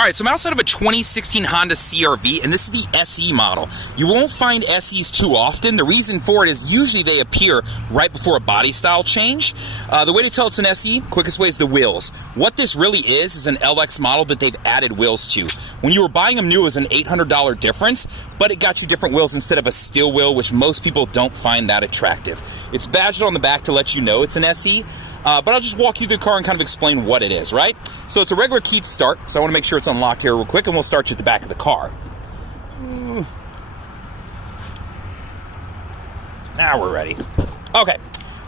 All right, so I'm outside of a 2016 Honda CRV, and this is the SE model. You won't find SEs too often. The reason for it is usually they appear right before a body style change. The way to tell it's an SE, quickest way is the wheels. What this really is an LX model that they've added wheels to. When you were buying them new, it was an $800 difference, but it got you different wheels instead of a steel wheel, which most people don't find that attractive. It's badged on the back to let you know it's an SE. But I'll just walk you through the car and kind of explain what it is, right? So it's a regular key to start, so I want to make sure it's unlocked here real quick, and we'll start you at the back of the car. Now we're ready. Okay,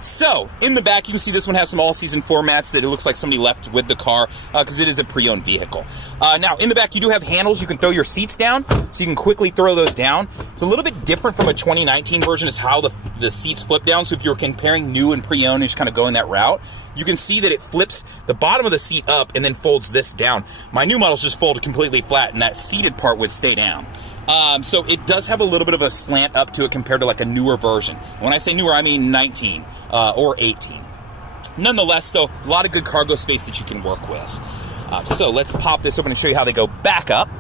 so in the back, you can see this one has some all-season floor mats that it looks like somebody left with the car because it is a pre-owned vehicle. Now, in the back, you do have handles. You can throw your seats down, so you can quickly throw those down. It's a little bit different from a 2019 version is how the seats flip down. So if you're comparing new and pre-owned and just kind of going that route, you can see that it flips the bottom of the seat up and then folds this down. My new models just folded completely flat, and that seated part would stay down. So it does have a little bit of a slant up to it compared to like a newer version. When I say newer, I mean 19 or 18. Nonetheless, though, a lot of good cargo space that you can work with. So let's pop this open and show you how they go back up.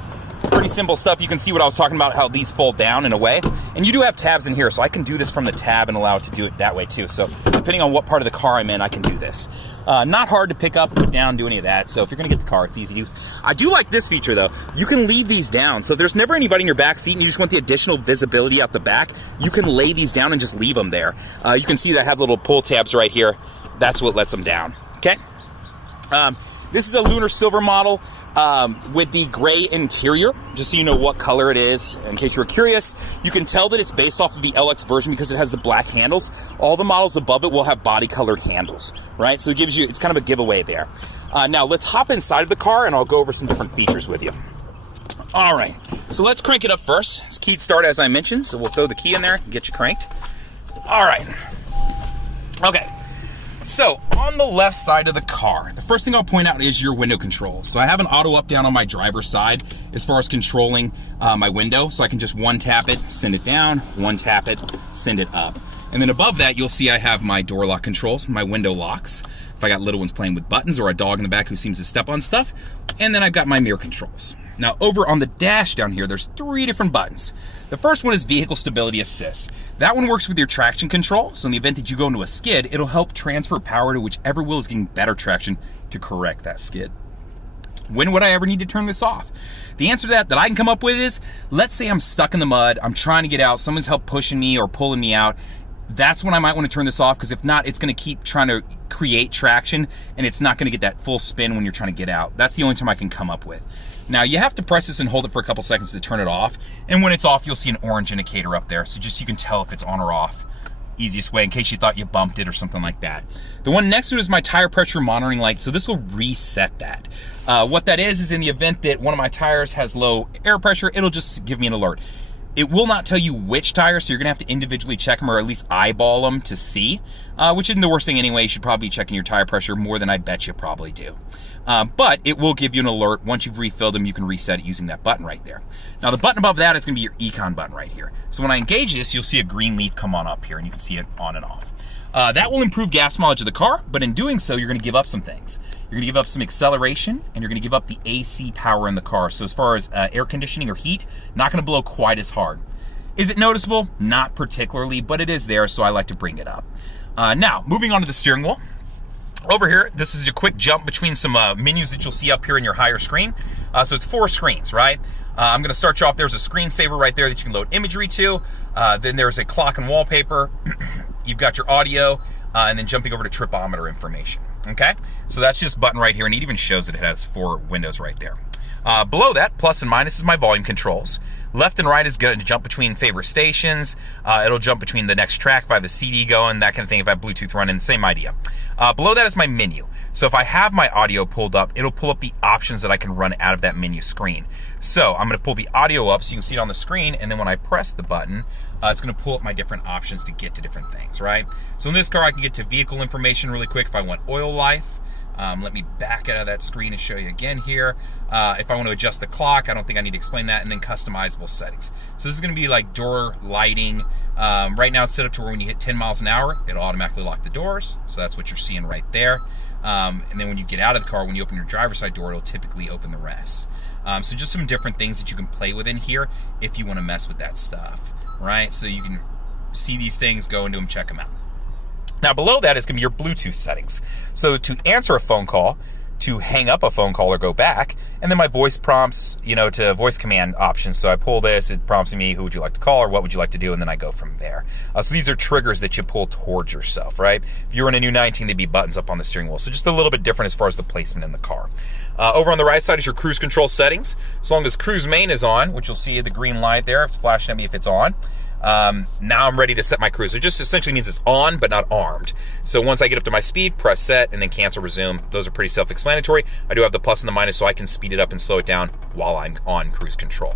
Pretty simple stuff. You can see what I was talking about, how these fold down in a way. And you do have tabs in here, so I can do this from the tab and allow it to do it that way too. So depending on what part of the car I'm in, I can do this. Not hard to pick up, put down, do any of that. So if you're gonna get the car, it's easy to use. I do like this feature though. You can leave these down. So if there's never anybody in your back seat and you just want the additional visibility out the back, you can lay these down and just leave them there. You can see that I have little pull tabs right here. That's what lets them down, okay? This is a lunar silver model with the gray interior, just so you know what color it is. In case you were curious, you can tell that it's based off of the LX version because it has the black handles. All the models above it will have body colored handles, right? So it gives you, it's kind of a giveaway there. Now let's hop inside of the car and I'll go over some different features with you. All right, so let's crank it up first. It's key to start as I mentioned, so we'll throw the key in there and get you cranked. All right, okay. So, on the left side of the car, the first thing I'll point out is your window controls. So I have an auto up down on my driver's side as far as controlling my window. So I can just one tap it, send it down, one tap it, send it up. And then above that, you'll see I have my door lock controls, my window locks. If I got little ones playing with buttons or a dog in the back who seems to step on stuff. And then I've got my mirror controls. Now over on the dash down here, there's 3 different buttons. The first one is Vehicle Stability Assist. That one works with your traction control, so in the event that you go into a skid, it'll help transfer power to whichever wheel is getting better traction to correct that skid. When would I ever need to turn this off? The answer to that I can come up with is, let's say I'm stuck in the mud, I'm trying to get out, someone's help pushing me or pulling me out. That's when I might want to turn this off, because if not, it's going to keep trying to create traction and it's not going to get that full spin when you're trying to get out. That's the only time I can come up with. Now you have to press this and hold it for a couple seconds to turn it off. And when it's off, you'll see an orange indicator up there. So just so you can tell if it's on or off. Easiest way in case you thought you bumped it or something like that. The one next to it is my tire pressure monitoring light. So this will reset that. What that is in the event that one of my tires has low air pressure, it'll just give me an alert. It will not tell you which tire, so you're gonna have to individually check them or at least eyeball them to see, which isn't the worst thing anyway. You should probably be checking your tire pressure more than I bet you probably do. But it will give you an alert. Once you've refilled them, you can reset it using that button right there. Now the button above that is gonna be your Econ button right here. So when I engage this, you'll see a green leaf come on up here and you can see it on and off. That will improve gas mileage of the car, but in doing so, you're gonna give up some things. You're gonna give up some acceleration, and you're gonna give up the AC power in the car. So as far as air conditioning or heat, not gonna blow quite as hard. Is it noticeable? Not particularly, but it is there, so I like to bring it up. Now, moving on to the steering wheel. Over here, this is a quick jump between some menus that you'll see up here in your higher screen. So it's 4 screens, right? I'm gonna start you off, there's a screensaver right there that you can load imagery to. Then there's a clock and wallpaper. You've got your audio, and then jumping over to tripometer information, okay? So that's just a button right here, and it even shows that it has 4 windows right there. Below that, plus and minus is my volume controls. Left and right is going to jump between favorite stations. It'll jump between the next track if I have the CD going, that kind of thing. If I have Bluetooth running, same idea. Below that is my menu. So if I have my audio pulled up, it'll pull up the options that I can run out of that menu screen. So I'm going to pull the audio up so you can see it on the screen, and then when I press the button, it's going to pull up my different options to get to different things, right? So in this car, I can get to vehicle information really quick if I want oil life. Let me back out of that screen and show you again here. If I want to adjust the clock, I don't think I need to explain that, and then customizable settings. So this is going to be like door lighting. Right now it's set up to where when you hit 10 miles an hour, it'll automatically lock the doors. So that's what you're seeing right there. And then when you get out of the car, when you open your driver's side door, it'll typically open the rest. So just some different things that you can play with in here if you want to mess with that stuff, right? So you can see these things, go into them, check them out. Now below that is going to be your Bluetooth settings. So to answer a phone call, to hang up a phone call or go back, and then my voice prompts, to voice command options. So I pull this, it prompts me, who would you like to call or what would you like to do, and then I go from there. So these are triggers that you pull towards yourself, right? If you were in a new 19, they'd be buttons up on the steering wheel. So just a little bit different as far as the placement in the car. Over on the right side is your cruise control settings. As long as cruise main is on, which you'll see the green light there, it's flashing at me if it's on. Now I'm ready to set my cruise. It just essentially means it's on, but not armed. So once I get up to my speed, press set, and then cancel, resume. Those are pretty self-explanatory. I do have the plus and the minus, so I can speed it up and slow it down while I'm on cruise control.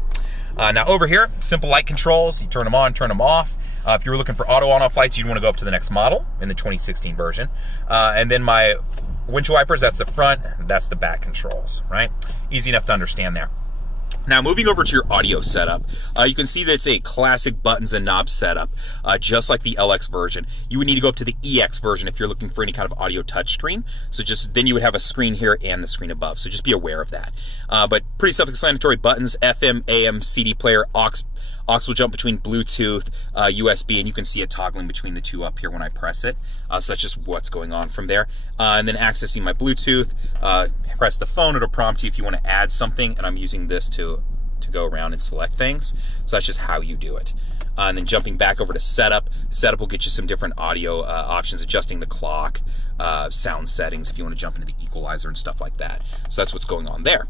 Now over here, simple light controls. You turn them on, turn them off. If you were looking for auto on-off lights, you'd want to go up to the next model in the 2016 version. And then my windshield wipers, that's the front, that's the back controls, right? Easy enough to understand there. Now moving over to your audio setup, you can see that it's a classic buttons and knobs setup, just like the LX version. You would need to go up to the EX version if you're looking for any kind of audio touchscreen. So then you would have a screen here and the screen above. So just be aware of that. But pretty self-explanatory buttons: FM, AM, CD player, aux will jump between Bluetooth, USB, and you can see it toggling between the two up here when I press it. So that's just what's going on from there. And then accessing my Bluetooth, press the phone, it'll prompt you if you want to add something, and I'm using this to go around and select things. So that's just how you do it. And then jumping back over to setup. Setup will get you some different audio options, adjusting the clock, sound settings if you want to jump into the equalizer and stuff like that. So that's what's going on there.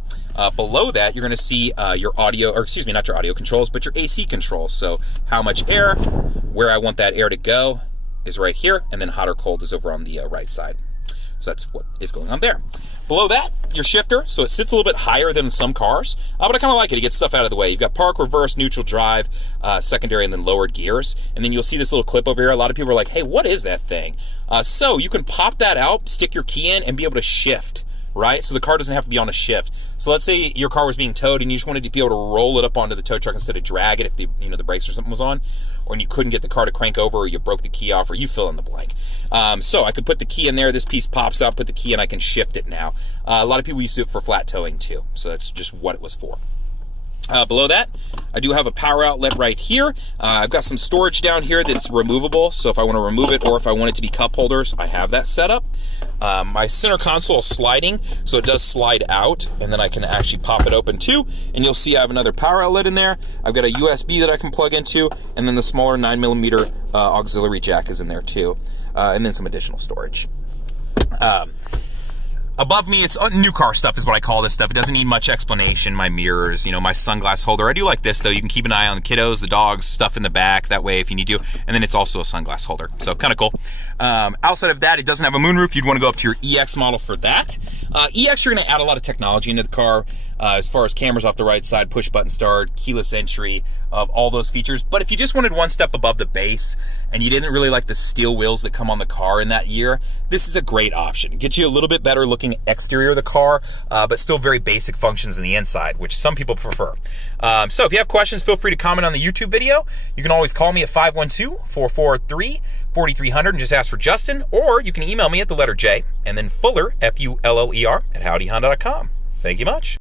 Below that, you're going to see your audio, or excuse me, not your audio controls, but your AC controls. So how much air, where I want that air to go is right here, and then hot or cold is over on the right side. So that's what is going on there. Below that, your shifter. So it sits a little bit higher than some cars, but I kind of like it. It gets stuff out of the way. You've got park, reverse, neutral, drive, secondary, and then lowered gears. And then you'll see this little clip over here. A lot of people are like, hey, what is that thing? So you can pop that out, stick your key in, and be able to shift, right? So the car doesn't have to be on a shift. So let's say your car was being towed and you just wanted to be able to roll it up onto the tow truck instead of drag it if the brakes or something was on, or you couldn't get the car to crank over, or you broke the key off, or you fill in the blank. So I could put the key in there, this piece pops out, put the key in, I can shift it now. A lot of people use it for flat towing too, so that's just what it was for. Below that, I do have a power outlet right here. I've got some storage down here that's removable, so if I want to remove it or if I want it to be cup holders, I have that set up. My center console is sliding, so it does slide out, and then I can actually pop it open too, and you'll see I have another power outlet in there. I've got a USB that I can plug into, and then the smaller 9mm auxiliary jack is in there too, and then some additional storage. Above me, it's new car stuff is what I call this stuff. It doesn't need much explanation. My mirrors, my sunglass holder. I do like this though. You can keep an eye on the kiddos, the dogs, stuff in the back that way if you need to. And then it's also a sunglass holder. So kind of cool. Outside of that, it doesn't have a moonroof. You'd want to go up to your EX model for that. EX, you're going to add a lot of technology into the car. As far as cameras off the right side, push button start, keyless entry, of all those features. But if you just wanted one step above the base and you didn't really like the steel wheels that come on the car in that year, this is a great option. Get you a little bit better looking exterior of the car, but still very basic functions in the inside, which some people prefer. So if you have questions, feel free to comment on the YouTube video. You can always call me at 512-443-4300 and just ask for Justin, or you can email me at the letter J and then Fuller, Fuller, at howdyhonda.com. Thank you much.